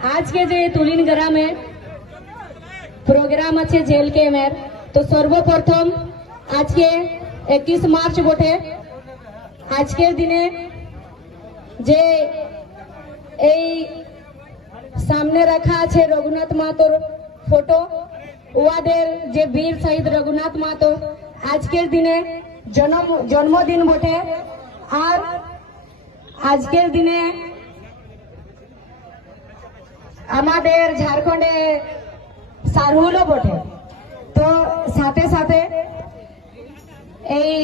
आज के जे तुलिन ग्रामे प्रोग्राम আছে জেল ক্যাম্পের তো সর্বপ্রথম আজকে 21 মার্চ বটে আজকের দিনে যে এই সামনে রাখা আছে রঘুনাথ মাহাতোর ফটো ওয়াদের যে বীর শহীদ রঘুনাথ মাহাতো আজকের দিনে জন্মদিন বটে আর আজকের দিনে আমাদের ঝাড়খণ্ডে সারহুলও বটে তো সাথে সাথে এই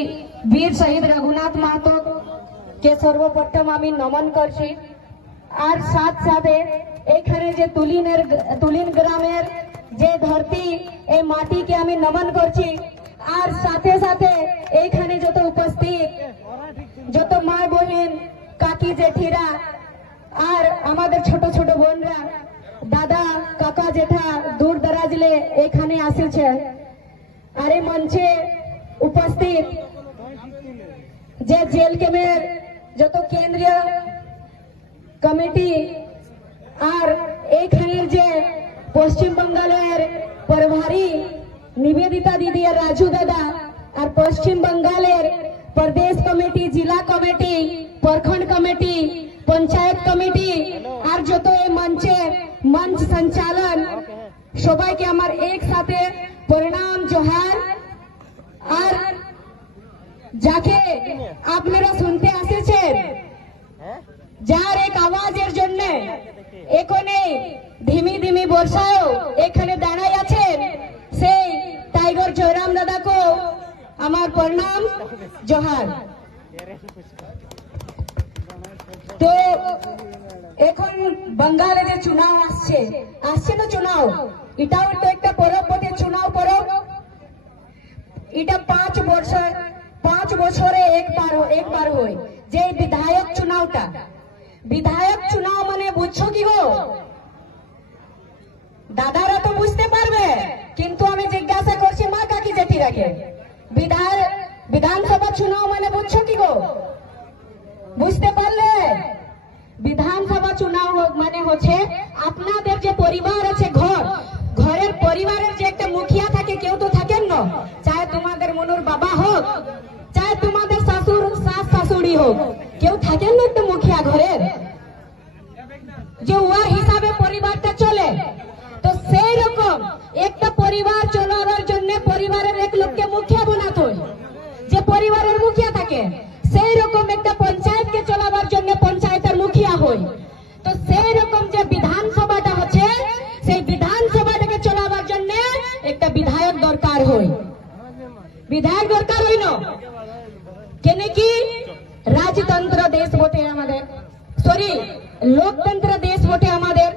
বীর শহীদ রঘুনাথ মাহাতো কে সর্বপ্রথম আমি নমন করছি আর সাথে এখানে যে তুলিন গ্রামের যে ধরতি এই মাটিকে আমি নমন করছি আর সাথে সাথে এইখানে যত উপস্থিত যত মা বোন কাকি জেঠিরা আর আমাদের ছোট ছোট বোনরা দাদা কাকা জেঠা দূর দরাজলে এখানে আসিছে আর এই মঞ্চে উপস্থিত যে জেল ক্যাম্পের যত কেন্দ্রীয় কমিটি আর এইখানের যে পশ্চিম বাংলার প্রভারী নিবেদিতা দিদি আর রাজু দাদা আর পশ্চিম বাংলার প্রদেশ কমিটি জেলা কমিটি প্রখণ্ড কমিটি পঞ্চায়েত কমিটি আর যত এই মঞ্চ সঞ্চালন সবাইকে আমার একসাথে প্রণাম জোহার আর যাকে আপনারা শুনতে আসেছেন যার এক আওয়াজের জন্য এখানে ধিমি ধিমি বর্ষায়ও এখানে দাঁড়াই আছেন সেই টাইগার জয়রাম দাদাকে আমার প্রণাম জোহার তো এখন বাঙালে যে চুনাও আসছে না চুনাও এটাও তো একটা পরব বটে চুনাও পরব এটা 5 বছরে একবার হয় যে বিধায়ক চুনাওটা বিধায়ক চুনাও মানে বুঝছো কি গো দাদারা তো বুঝতে পারবে কিন্তু আমি জিজ্ঞাসা করছি মা কাকি জেঠিরাকে বিধানসভা চুনাও মানে বুঝছো কি গো বুঝতে পারলে বিধানসভা চুনাও মানে হচ্ছে আপনাদের যে পরিবার আছে ঘরের পরিবারের যে একটা মুখিয়া থাকে কেউ তো থাকেন না চাहे তোমাদের মনুর বাবা হোক চাहे তোমাদের শাশুড়ি হোক কেউ থাকেন না একটা মুখিয়া ঘরের যে ওর হিসাবে পরিবারটা চলে তো সেই রকম একটা পরিবার চলানোর জন্য পরিবারের এক লোককে মুখিয়া বানাতে হয় যে পরিবারের মুখিয়া থাকে সেই রকম একটা পঞ্চায়েতকে চালাবার জন্য পঞ্চায়েতের মুখিয়া হয় তো সেই রকম যে বিধানসভাটা হচ্ছে সেই বিধানসভাটাকে চালাবার জন্য একটা বিধায়ক দরকার হয় বিধায়ক দরকার হয় না কেন কি রাজতন্ত্র দেশ বটে আমাদের সরি লোকতন্ত্র দেশ বটে আমাদের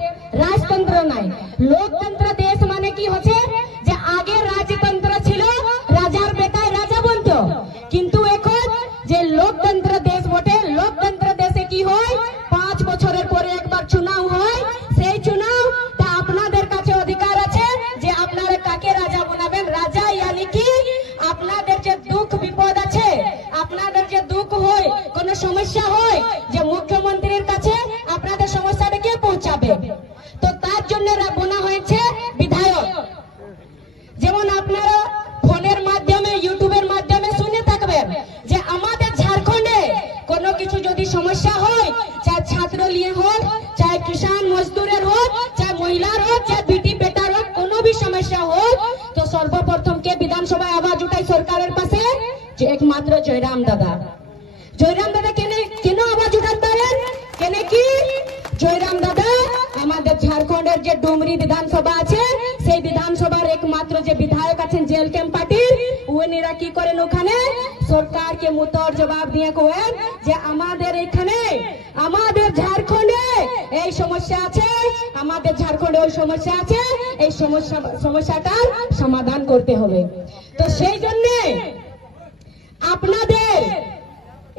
রাজতন্ত্র নাই লোকতন্ত্র দেশ মানে কি হচ্ছে যে আগে রাজতন্ত্র ছিল রাজার বেটায় রাজা বলতো কিন্তু এখন যে লোকতন্ত্র দেশ বটে লোকতন্ত্র দেশে কি হয় 5 বছরের পরে একবার চুনাও হয় সেই চুনাওটা আপনাদের কাছে অধিকার আছে যে আপনারা কাকে রাজা বানাবেন রাজা यानी কি আপনাদের যে দুঃখ বিপদ আছে আপনাদের যে দুঃখ হয় কোনো সমস্যা হয় যে মুখ্যমন্ত্রীর কাছে আপনাদের সমস্যাটা কে পৌঁছাবে তো তার জন্য বনা হয়েছে বিধায়ক যেমন আপনারা ফোনের মাধ্যমে ইউটিউবের মাধ্যমে শুনে থাকবেন যে আমাদের ঝাড়খণ্ডে কোনো কিছু যদি সমস্যা হয় চাहे ছাত্র লিয়ে হোক চাहे কিষান মজদুরের হোক চাहे মহিলার হোক চাहे বেটি বেটার হোক কোনো भी সমস্যা হোক তো সর্বপ্রথম কে বিধানসভায় আওয়াজ উঠাই সরকারের পাশে যে একমাত্র জয়রাম দাদা কেন আওয়াজ উঠাতে পারেন কেন কি জয়রাম দাদা আমাদের ঝাড়খণ্ডের যে ডুমরি বিধানসভা আছে সেই বিধানসভার একমাত্র যে বিধায়ক আছেন জেল ক্যাম্প পার্টির উনিরা কি করেন ওখানে সরকারকে মুতর জবাব দিয়ে করেন যে আমাদের এখানে আমাদের ঝাড়খণ্ডে এই সমস্যা আছে আমাদের ঝাড়খণ্ডে ওই সমস্যা আছে এই সমস্যাটার সমাধান করতে হবে তো সেই জন্য আপনাদের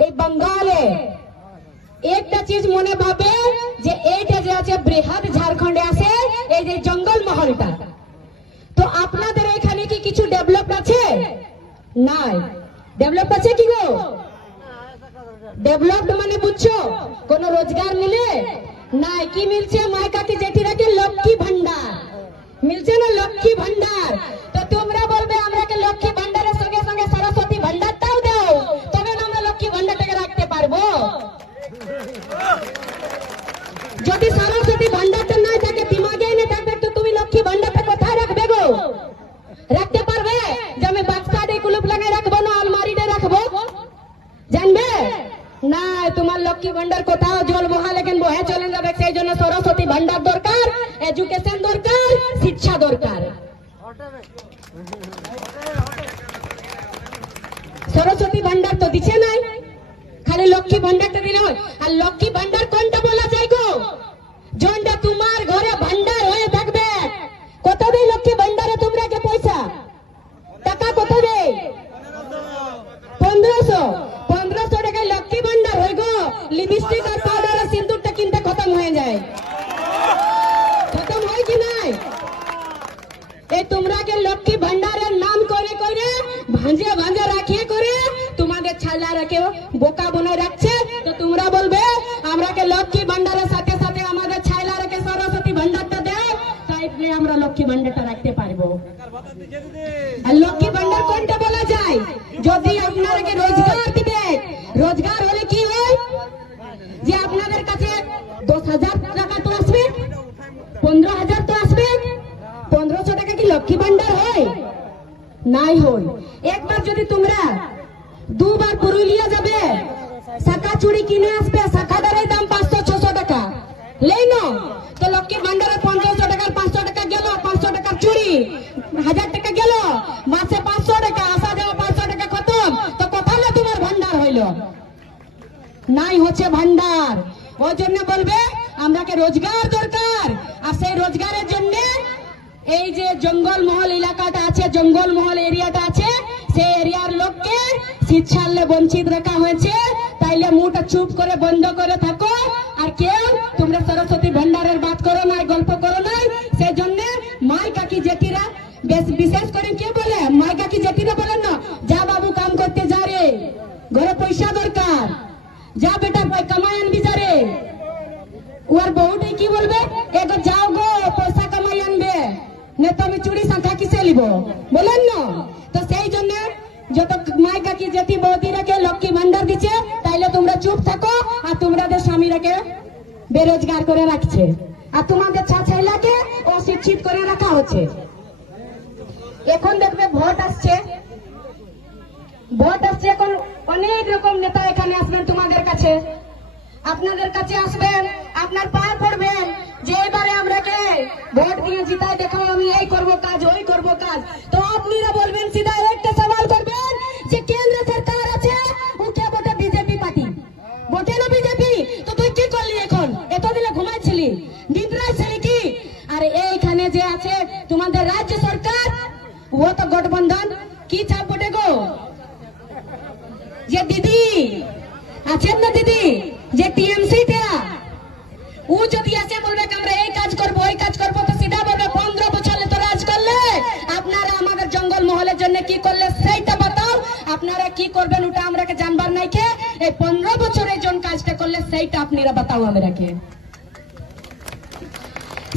এই বাঙালে একটা চিজ মনে ভাবে যে এইটা যে আছে বৃহৎ ঝাড়খণ্ডে আছে এই যে জঙ্গল মহলটা তো আপনাদের এখানে কি কিছু ডেভেলপ আছে নাই ডেভেলপ আছে কি গো ডেভেলপড মানে বুঝছো কোন রোজগার মিলে নাই কি মিলছে মায় কাকি জেঠিরা ভান্ডার দরকার, এডুকেশন দরকার, শিক্ষা দরকার। সরস্বতী ভান্ডার তো দিচ্ছে নাই, খালি লক্ষ্মী ভান্ডারটা দিলে হয়। আর লক্ষ্মী ভান্ডার কোনটা বলা যায় গো? যোনটা তোমার ঘরে ভান্ডার হয়ে থাকবে। কত দেয় লক্ষ্মী ভান্ডারে তোমরা কে পয়সা? টাকা কত দেয়? 1500। 1500 টাকায় লক্ষ্মী ভান্ডার হয় গো। লিপস্টিক আর পাউডার আর সিন্দুরটা কিনতে খতম হয়ে যায়। খতম হয় কি নাই? এই তোমরা কে লক্ষ্মী ভান্ডারের নাম করে করে ভাঁজে ভাঁজে রাখিয়ে করে তোমাদের ছালারাকেও বোকা বনে রাখছে। তো তোমরা বলবে আমরা কে লক্ষ্মী ভান্ডারের সাথে সাথে আমাদের ছালারাকে সরস্বতী ভান্ডারটা দেয়, তাইলে আমরা লক্ষ্মী ভান্ডারটা রাখতে পারবো। আর লক্ষ্মী ভান্ডার কোনটা বলা যায়? যদি আপনারাকে রোজগার দিবে। রোজগার হলে কি হয়? যে আপনাদের কাছে 10,000 টাকা তো আসবে, 15,000 তো আসবে। 1500 টাকা কি লক্ষ্মী ভান্ডার হয়? নাই হয়। একবার যদি তোমরা দুবার পুরুলিয়া যাবে, শাখা চুড়ি কিনে আসবে, শাখাটার দাম 500-600 টাকা লেনো, তো লক্ষ্মী ভান্ডারে 1500 টাকার 500 টাকা গেল, 500 টাকার চুড়ি 1000 টাকা গেল, মাসে 500 টাকা আসা যাওয়া 500 টাকা খতম। তো কোথায় তোমার ভান্ডার হইল? নাই হচ্ছে ভান্ডার। ওই জন্য বলবে আমরাকে রোজগার দরকার। আর সেই রোজগারের জন্য এই যে জঙ্গলমহল এলাকাটা আছে, জঙ্গলমহল এরিয়াটা আছে, সেই এরিয়ার লোককে শিক্ষালে বঞ্চিত রাখা হয়েছে। তাইলে মুখটা চুপ করে বন্ধ করে থাকো। আর কেউ তোমরা সরস্বতী ভান্ডারের বাত করো নাই, গল্প করো নাই। সেই জন্য মাই কাকি জেঠিরা বিশেষ করে কে বলে? মাই কাকি জেঠিরা বলেন না, যা বাবু কাম করতে যা রে, ঘরে পয়সা দরকার, যা বেটা কামাই আনবি যা রে। ওর বউটাই কি বলবে? এগো যাও গো পয়সা কামাই আনবে, না তো আমি চুরি শাখা কিসে লিব, বলেন না? তো সেই জন্য যত মাই কাকি জেঠি বৌদিরাকে লক্ষ্মী ভান্ডার দিচ্ছে, তাইলে তোমরা চুপ থাকো। আর তোমাদের স্বামীরাকে বেরোজগার করে রাখছে, আর তোমাদের ছাইলাকে অশিক্ষিত করে রাখা হচ্ছে। এখন দেখবে ভোট আসছে, ভোট আসছে। এখন অনেক রকম নেতা এখানে আসবেন তোমাদের কাছে, আপনাদের কাছে আসবেন, আপনার পায়ে পড়বেন যে এবারে আমরাকে ভোট দিয়ে জিতাই দেখাও, আমি এই করব কাজ, ওই করব কাজ। তো আপনারা বলবেন, সিধা একটা সওয়াল করবেন যে কেন্দ্র সরকার আছে, উঠে বটে বিজেপি পার্টি, বটে না বিজেপি। তো তুই কি করলি এখন? এতদিনে ঘুমাইছিলি, নিদ্রাইছিলি কি? আর এইখানে যে আছে তোমাদের রাজ্য সরকার, ও তো গঠবন্ধন কি ছাপ বটে গো? যে দিদি আছেন না, দিদি যে টিএমসি টা, ও যদি আসে বলবে আমরা এই কাজ করব, ওই কাজ করব, তো সিধা বলবে 15 বছরে তো রাজ করলে, আপনারা আমাদের জঙ্গল মহলের জন্য কি করলে সেইটা বাতাও। আপনারা কি করবেন ওটা আমরাকে জানবার নাই কে? এই 15 বছরে জন কাজটা করলে সেইটা আপনারা বাতাও আমরাকে।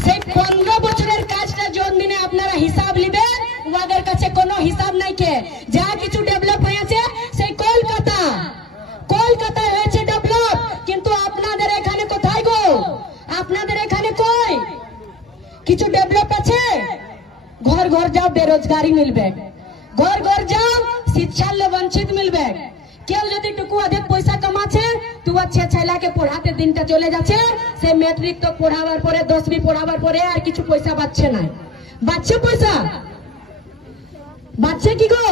সেই 15 বছরের কাজটা জন দিনে আপনারা হিসাব নেবেন, ওদের কাছে কোনো হিসাব নাই কে। যা কিছু ডেভেলপ হয়েছে সেই কলকাতায় হয়েছে ডেভেলপ, কিন্তু আপনাদের এখানে কোথায় গো? আপনাদের এখানে কই কিছু ডেভেলপ আছে? ঘর ঘর যাও বেরোজগারি মিলবে, ঘর ঘর যাও শিক্ষালে বঞ্চিত মিলবে। কেউ যদি টুকু অধিক পয়সা কামাচ্ছে, তো আচ্ছা ছেলেকে পড়াতে দিনটা চলে যাচ্ছে, সে ম্যাট্রিক তো পড়াবার পরে 10वीं পড়াবার পরে আর কিছু পয়সা বাঁচছে না। বাঁচছে পয়সা? বাঁচছে কি গো?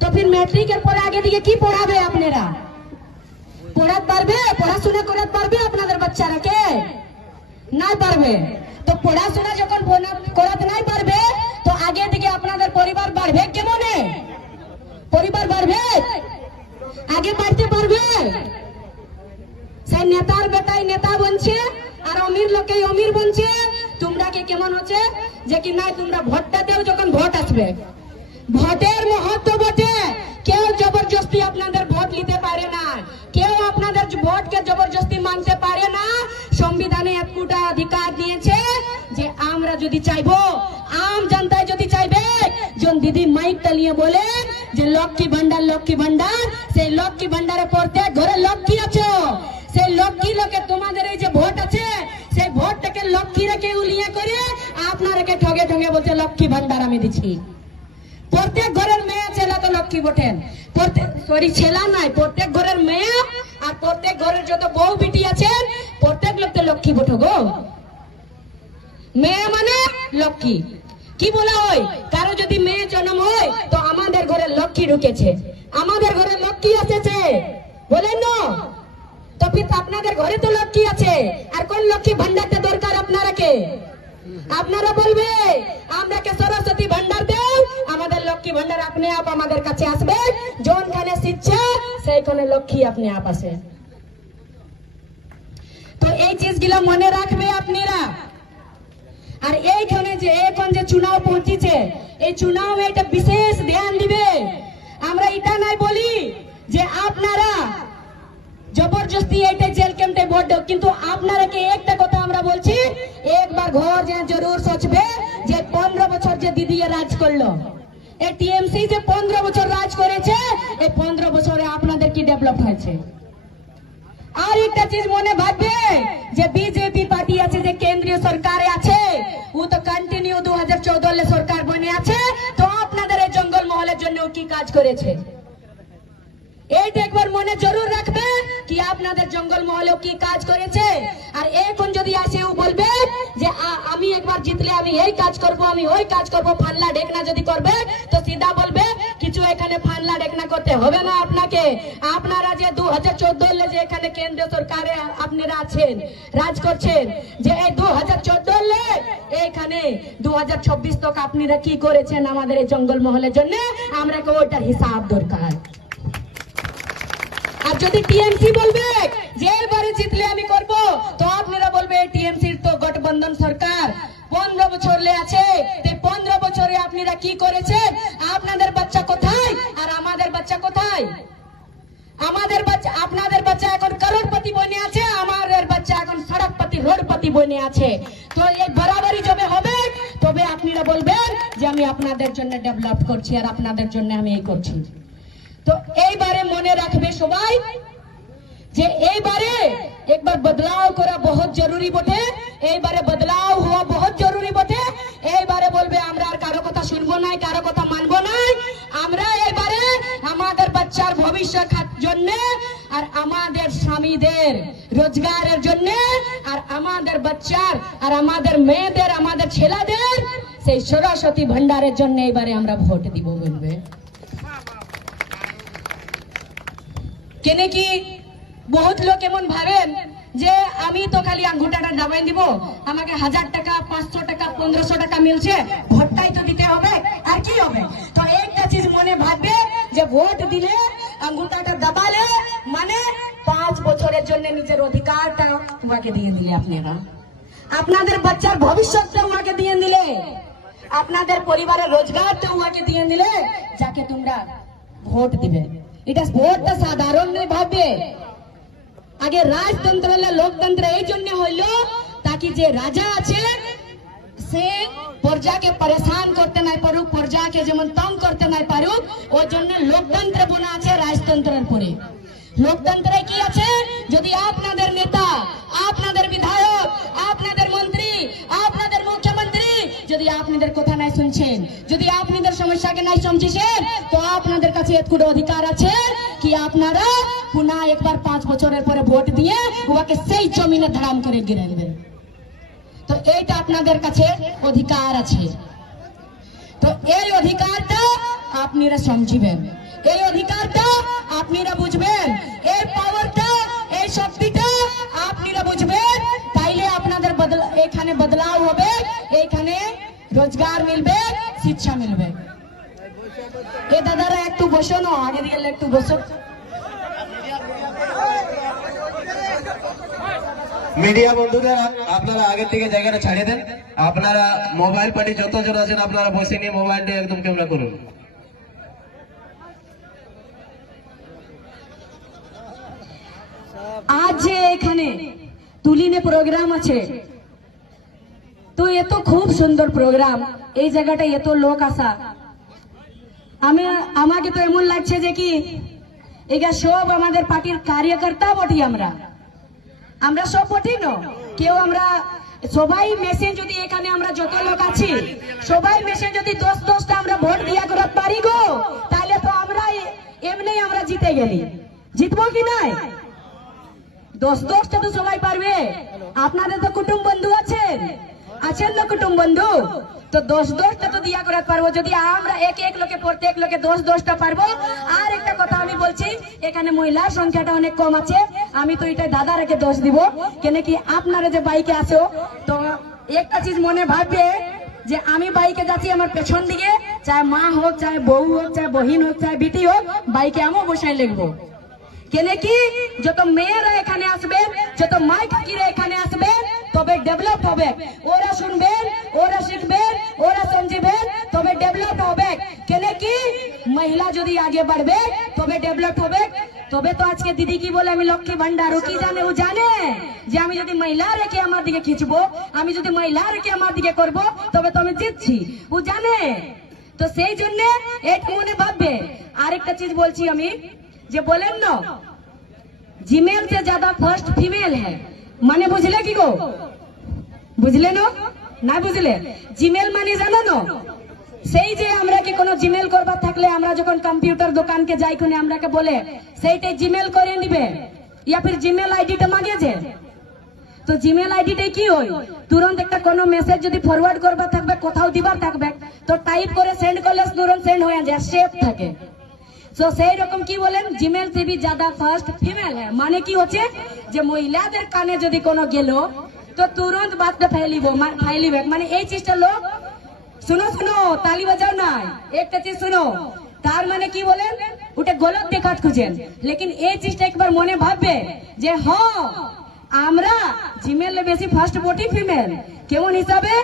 তো ফির ম্যাট্রিকের পরে আগে দিকে কি পড়াবে আপনারা? পড়াতে পারবে? পড়াশোনা করাতে পারবে আপনাদের বাচ্চারাকে? নাই পারবে। তো পড়াশোনা যখন করাতে নাই পারবে, তো আগে দিকে আপনাদের পরিবার বাড়বে কেমনে? পরিবার বাড়বে? আগে বাড়তে পারবে? সেই নেতার বেটাই নেতা বনছে, আর অমির লোকে অমির বনছে। তোমরা কি কেমন হচ্ছে যে কি নাই তোমরা ভোটটা দেও, যখন ভোট আসবে, ভোটের মহত্ব বটে। কেউ জবরদস্তি আপনাদের ভোট নিতে পারে না, কেউ আপনাদের ভোটকে জবরদস্তি মানতে পারে না। সংবিধানে একটা অধিকার দিয়েছে যে আমরা যদি চাইবো, আম জনতায় যদি চাইবে, জন দিদি মাইকটা নিয়ে বলে যে লক্ষ্মী ভান্ডার, লক্ষ্মী ভান্ডার, সেই লক্ষ্মী ভান্ডারে প্রত্যেক ঘরে লক্ষ্মী আছে, সেই লক্ষ্মী লোকে তোমাদের এই যে ভোট আছে, সেই ভোটটাকে লক্ষ্মী রেখে উলিয়ে করে আপনারাকে ঠগে ঠগে বলছে লক্ষ্মী ভান্ডার আমি দিচ্ছি। প্রত্যেক ঘরের মেয়ে ছেলে তো লক্ষ্মী বটেন, ছেলা নাই, প্রত্যেক ঘরের মেয়ে আর প্রত্যেক ঘরের যত বউ বিটি আছেন, প্রত্যেক লোক তো লক্ষ্মী বটো গো। মেয়ে মানে লক্ষ্মী। কি বলা হয়, কারো যদি মেয়ে জন্ম হয় তো আমাদের ঘরে লক্ষ্মী ঢুকেছে, আমাদের ঘরে লক্ষ্মী এসেছে, বলেন না? তো ফির আপনাদের ঘরে তো লক্ষ্মী আছে, আর কোন লক্ষ্মী ভান্ডারটা দরকার আপনারাকে? আপনারা বলবে আমরাকে সরস্বতী ভান্ডার দেও, আমাদের লক্ষ্মী ভান্ডার আপনি আপ আমাদের কাছে আসবে, যোনখানে শিক্ষা সেইখানে লক্ষ্মী আপনি আপ আসে। তো এই চিজগুলো মনে রাখবে আপনারা। আর এইখানে যে এখন যে চুনাव পৌঁছিছে, এই চুনাव এটা বিশেষ ধ্যান দিবে। আমরা এটা নাই বলি যে আপনারা জবরদস্তি এইটা জেল ক্যাম্পে ভোট দাও, কিন্তু আপনারাকে একটা কথা আমরা বলছি, একবার ঘর যে জরুর সোচবে যে 15 বছর যে দিদি রাজ করলো, এই টিএমসি যে 15 বছর রাজ করেছে, এই 15 বছরে আপনাদের কি ডেভেলপ হয়েছে? আর একটা চিজ মনে ভাববে যে বিজেপি পার্টি আছে, যে কেন্দ্রীয় সরকারে আছে, ও তো কন্টিনিউ 2014 সরকার বনে আছে, তো আপনাদের এই জঙ্গল মহলের জন্য কি কাজ করেছে? এইটা একবার মনে জরুর রাখবে কি আপনাদের জঙ্গল মহলেও কি কাজ করেছে। আর এখন যদি আসে ও বলবে যে আমি একবার জিতলে আমি এই কাজ করব, আমি ওই কাজ করব, ফানলা ঢেকনা যদি করবে, তো সিধা বলবে কিছু এখানে ফানলা ঢেকনা করতে হবে না আপনাকে। আপনারা যে 2014 যে এখানে কেন্দ্রীয় সরকারে আপনারা আছেন, রাজ করছেন, যে এই 2014 এখানে 2026 তক আপনারা কি করেছেন আমাদের এই জঙ্গল মহলের জন্য, আমরা ওইটার হিসাব দরকার। আর যদি টিএমসি বলবে যে এবারে জিতলে আমি করব, তো আপনারা বলবে টিএমসির তো গঠবন্ধন সরকার 15 বছর লে আছে, 15 বছরে আপনারা কি করেছেন? আপনাদের বাচ্চা কোথায় আর আমাদের বাচ্চা কোথায়? আমাদের বাচ্চা, আপনাদের বাচ্চা এখন করোড়পতি বনে আছে, আমাদের বাচ্চা এখন সড়কপতি রোডপতি বনে আছে। তো এই বরাবরই যবে হবে তবে আপনারা বলবেন যে আমি আপনাদের জন্য ডেভেলপ করছি আর আপনাদের জন্য আমি এই করছি। তো এইবারে মনে রাখবে সবাই যে এইবারে একবার বদলাव করা বহুত জরুরি বটে, এইবারে বদলাव হওয়া বহুত জরুরি বটে। এইবারে বলবে আমরা আর কারো কথা শুনবো না, কারো কথা মানবো না, আমরা এইবারে আমাদের বাচ্চার ভবিষ্যৎ জন্য আর আমাদের স্বামীদের রোজগারের জন্য আর আমাদের বাচ্চার আর আমাদের মেয়েদের, আমাদের ছেলেদের সেই সরস্বতী ভান্ডারের জন্য এইবারে আমরা ভোট দিব বলবে। কেন কি বহুত লোক এমন ভাবেন যে আমি তো খালি আঙ্গুটাটা দাবাই দিব, আমাকে 1000 টাকা, 500 টাকা, 1500 টাকা মিলছে, ভোটটাই তো দিতে হবে, আর কি হবে? তো একটা চিজ মনে ভাববে যে ভোট দিলে আঙ্গুটাটা দাবালে মানে 5 বছরের জন্য নিজের অধিকারটা তোমাকে দিয়ে দিলে, আপনারা আপনাদের বাচ্চার ভবিষ্যৎটা তোমাকে দিয়ে দিলে, আপনাদের পরিবারের রোজগারটা তোমাকে দিয়ে দিলে, যাকে তোমরা ভোট দিবে। এটা ভোটটা সাধারণ নয় ভাববে। আগে রাজতন্ত্র লোকতন্ত্র এই জন্য হইল তাকি যে রাজা আছে সে প্রজাকে পরেশান করতে নাই পারুক, প্রজাকে যেমন তং করতে নাই পারুক, ওই জন্য লোকতন্ত্র বনা আছে রাজতন্ত্রের পরে। লোকতন্ত্রে কি আছে? যদি আপনাদের নেতা, আপনাদের বিধায়ক, আপনাদের মন্ত্রী, আপনাদের মুখ্যমন্ত্রী যদি আপনাদের কথা নাই শুনছেন, যদি আপনাদের সমস্যাকে নাই সমঝেছেন, তো আপনাদের কাছে এতটুকু অধিকার আছে কি আপনারা পুনः একবার 5 বছরের পরে ভোট দিয়ে ওকে সেই জমিনে ধারাম করে গিরে দেবেন। তো এইটা আপনাদের কাছে অধিকার আছে। তো এই অধিকারটা আপনারা সমঝিবেন, এই অধিকারটা আপনারা বুঝবেন, এই পাওয়ারটা, এই শক্তিটা আপনারা বুঝবেন, তাইলে আপনাদের এখানে বদলাव হবে, এখানে রোজগার মিলবে, শিক্ষা মিলবে। এ দাদারা একটু বসো না, আগে দিয়ে একটু বসো। মিডিয়া বন্ধুদের আপনারা আগের থেকে জায়গাটা ছাড়িয়ে দেন। আপনারা মোবাইল পার্টি যতজন আছেন আপনারা বসে নিয়ে মোবাইলটা একদম ক্যামেরা করুন। আজ যে এখানে তুলিনে প্রোগ্রাম আছে, তো এত খুব সুন্দর প্রোগ্রাম, এই জায়গাটা এত লোক আসা, আমাকে তো এমন লাগছে যে কি এগা সব আমাদের পার্টির কার্যকর্তা বটি, আমরা সব বটি না কেউ, আমরা সবাই মেশে যদি এখানে আমরা যত লোক আছি সবাই মেশে যদি 10-10টা আমরা ভোট দিয়া করতে পারি গো, তাহলে তো আমরা এমনি আমরা জিতে গেলি। জিতবো কি নাই? 10-10টা তো সবাই পারবে। আপনাদের তো কুটুম্ব বন্ধু আছেন, আছেন না কুটুম বন্ধু, তো 10টা তো দিয়া করাতে পারবো যদি আমরা এক লোকে প্রত্যেক লোকে 10টা পারবো। আর একটা কথা আমি বলছি, এখানে মহিলার সংখ্যাটা অনেক কম আছে, আমি তো এটা দাদারাকে দোষ দিব, কেন কি আপনারা যে বাইকে আসো তো একটা চিজ মনে ভাববে যে আমি বাইকে যাচ্ছি, আমার পেছন দিকে চাहे মা হোক, চাहे বউ হোক, চাहे বহিন হোক, চাहे বিটি হোক, বাইকে আমি বসাই লিখবো। কেন কি যত মেয়েরা এখানে আসবে, যত মাই কাকিরা এখানে আসবে, তবে ডেভেলপ হবে। ওরা শুনবেন, ওরা শিখবেন, ওরা সমঝবেন, তবে ডেভেলপ হবে। কেন কি মহিলা যদি আগে বাড়বে তবে ডেভেলপ হবে। তবে তো আজকে দিদি কি বলে আমি লক্ষ্মী ভান্ডার, ও কি জানে? ও জানে যে আমি যদি মহিলা রেখে আমার দিকে খিঁচবো, আমি যদি মহিলা রেখে আমার দিকে করবো, তবে তো আমি জিতছি। ও জানে, তো সেই জন্য এটা মনে ভাববে। আরেকটা চিজ বলছি আমি, যে বলেন না জিমেল से ज्यादा फर्स्ट फीमेल है, মানে বুঝলে কি গো? বুঝলে না বুঝলে? জিমেল মানে জানো না? সেই যে আমরা কি কোনো জিমেল করবার থাকলে আমরা যখন কম্পিউটার দোকানকে যাই, কোনে আমরাকে বলে সেইটাই জিমেল করে নিবে, ইয়া ফির জিমেল আইডিটা মাগে যে, তো জিমেল আইডিটাই কি হয়, তুরন্ত একটা কোনো মেসেজ যদি ফরওয়ার্ড করবার থাকবে, কোথাও দিবার থাকবে, তো টাইপ করে সেন্ড করলে তুরন্ত সেন্ড হয়ে যায়, সেভ থাকে। তো সেই রকম কি বলেন, জিমেল से भी ज्यादा ফার্স্ট ফিমেল है, মানে কি হচ্ছে যে মহিলাদের কানে যদি কোনো গেল তো তুরন্ত বাতটা ফাইলিবে, মানে এই চিজটা লোক শুনো শুনো, তালি বাজাও না, একটা চিজ শুনো, তার মানে কি বলেন, ওটা গলত দেখাত খুঁজেন, লেকিন এই চিজটা একবার মনে ভাববে যে হ্যাঁ আমরা জিমেলে বেশি ফার্স্ট ভোটই ফিমেল, কেমন হিসাবে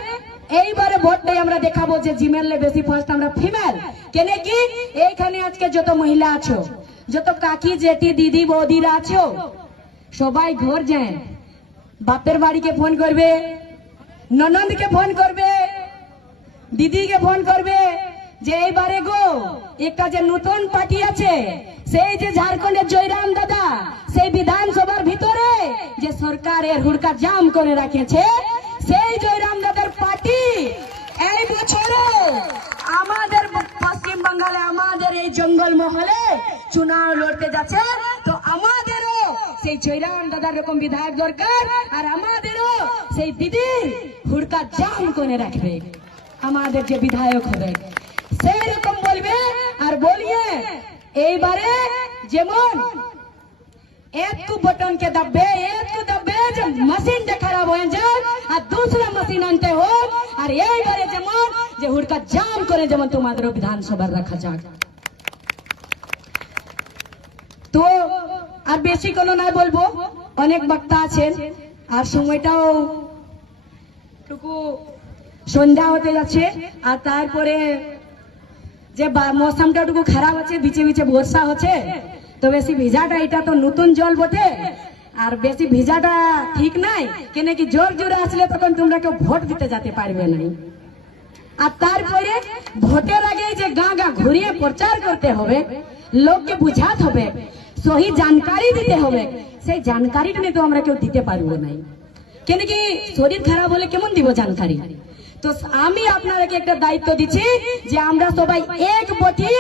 এইবারে ভোটটাই আমরা দেখাবো যে জিমেলে বেশি ফার্স্ট আমরা ফিমেল। কেন কি এইখানে আজকে যত মহিলা আছো, যত কাকি জেঠি দিদি বৌদিরা আছো, সবাই ঘর যায়, বাপের বাড়িকে ফোন করবে, ননদকে ফোন করবে, দিদিকে ফোন করবে যে এইবারে গো একটা যে নতুন পার্টি আছে, সেই যে ঝাড়খণ্ডের জয়রাম দাদা, সেই বিধানসভার ভিতরে যে সরকারের হুড়কা জাম করে রাখেছে, সেই জয়রাম দাদার পার্টি এই বছরও আমাদের পশ্চিম বাংলায়, আমাদের এই জঙ্গল মহলে চুনাव লড়তে যাচ্ছে। তো আমাদেরও সেই জয়রাম দাদার রকম বিধায়ক দরকার, আর আমাদেরও সেই দিদি হুড়কা জাম করে রাখবে, আমাদের যে বিধায়ক হবে সেই রকম বলবে। আর বলিয়ে এইবারে যেমন একটু বটন কে দাববে, একটু দাববে যে মেশিনটা খারাপ হয়ে যায় আর दूसरा মেশিন আনতে হোক, আর এইবারে যেমন যে হুড়কা জাম করে যেমন তোমাদের বিধানসভা রাখা যাক। তো আর বেশি কোনো না বলবো, অনেক বক্তা আছেন, আর সময়টাও টুকু সন্ধ্যা হতে যাচ্ছে, আর তারপরে যে মৌসুমটা টুকু খারাপ আছে, বিচে বিচে বর্ষা হচ্ছে, তো বেশি ভিজাটা, এটা তো নতুন জল বটে, আর বেশি ভিজাটা ঠিক নাই, কেন কি জোর জোরে আসলে তখন তোমরা কেউ ভোট দিতে যেতে পারবে না। আর তারপরে ভোটের আগে যে গা গা ঘুরিয়ে প্রচার করতে হবে, লোককে বুঝাতে হবে, সহি জানকারি দিতে হবে, সেই জানকারিটা তো আমরা কেউ দিতে পারবো না। কেন কি শরীর খারাপ হলে কেমন দিব জানকারি? তো আমি আপনাদেরকে একটা দায়িত্ব দিচ্ছি যে আমরা সবাই এক বটি,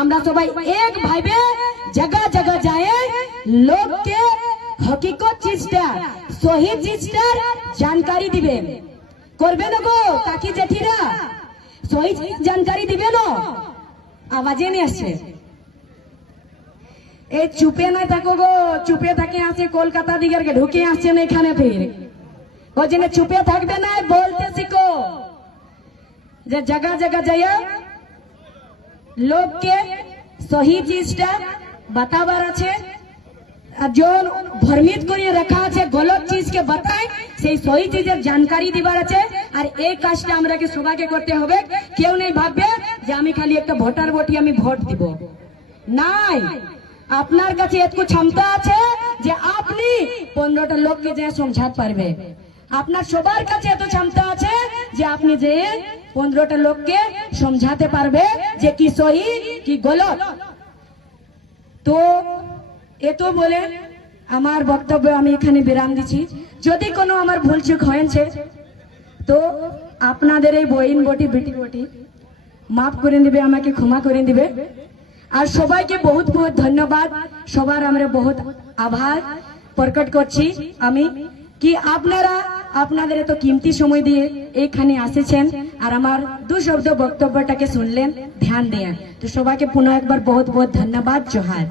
আমরা সবাই এক ভাইবে জায়গা জায়গা যায়, লোককে হকিকত চিজটা, সহি চিজটার জানকারি দিবেন, করবে না গো কাকি জেঠিরা? সহি জানকারি দিবে না? আওয়াজে নিয়ে আসছে, এই চুপে না থাকো গো, চুপে থাকে আছে কলকাতা দিকে ঢুকে আসছে না এখানে, ফির ওই জন্য চুপে থাকবে না, বলতে শিখো যে জায়গা জায়গা যাইয়া লোককে সহি চিজটা বাতাবার আছে, আর जो ভ্রমিত করে রাখা আছে গলত চিজকে বাতায়, সেই সহি চিজের জানকারি দিবার আছে। আর এই কাজটা আমরাকে সবাইকে করতে হবে, কেউ নেই ভাববে যে আমি খালি একটা ভোটার বটি আমি ভোট দিব, নাই, আপনার কাছে এত ক্ষমতা আছে যে আপনি 15টা লোককে যে সমঝাতে পারবে, আপনার সবার কাছে এত ক্ষমতা আছে যে আপনি যে 15টা লোককে সমঝাতে পারবে যে কি সহি কি গলত। তো এত বলে আমার বক্তব্য আমি এখানে বিরাম দিচ্ছি। যদি কোনো আমার ভুলচুক হয়েছে তো আপনাদের এই বইন বটি বেটি বটি মাফ করে দিবে, আমাকে ক্ষমা করে দিবে। আর সবাইকে বহুত বহুত ধন্যবাদ, সবার আমরা বহুত আভার প্রকট করছি আমি, কি আপনারা আপনাদের এত কিমতি সময় দিয়ে এইখানে আসেছেন আর আমার দু শব্দ বক্তব্যটাকে শুনলেন ধ্যান দেন। তো সবাইকে পুনঃ একবার বহুত বহুত ধন্যবাদ। জোহার।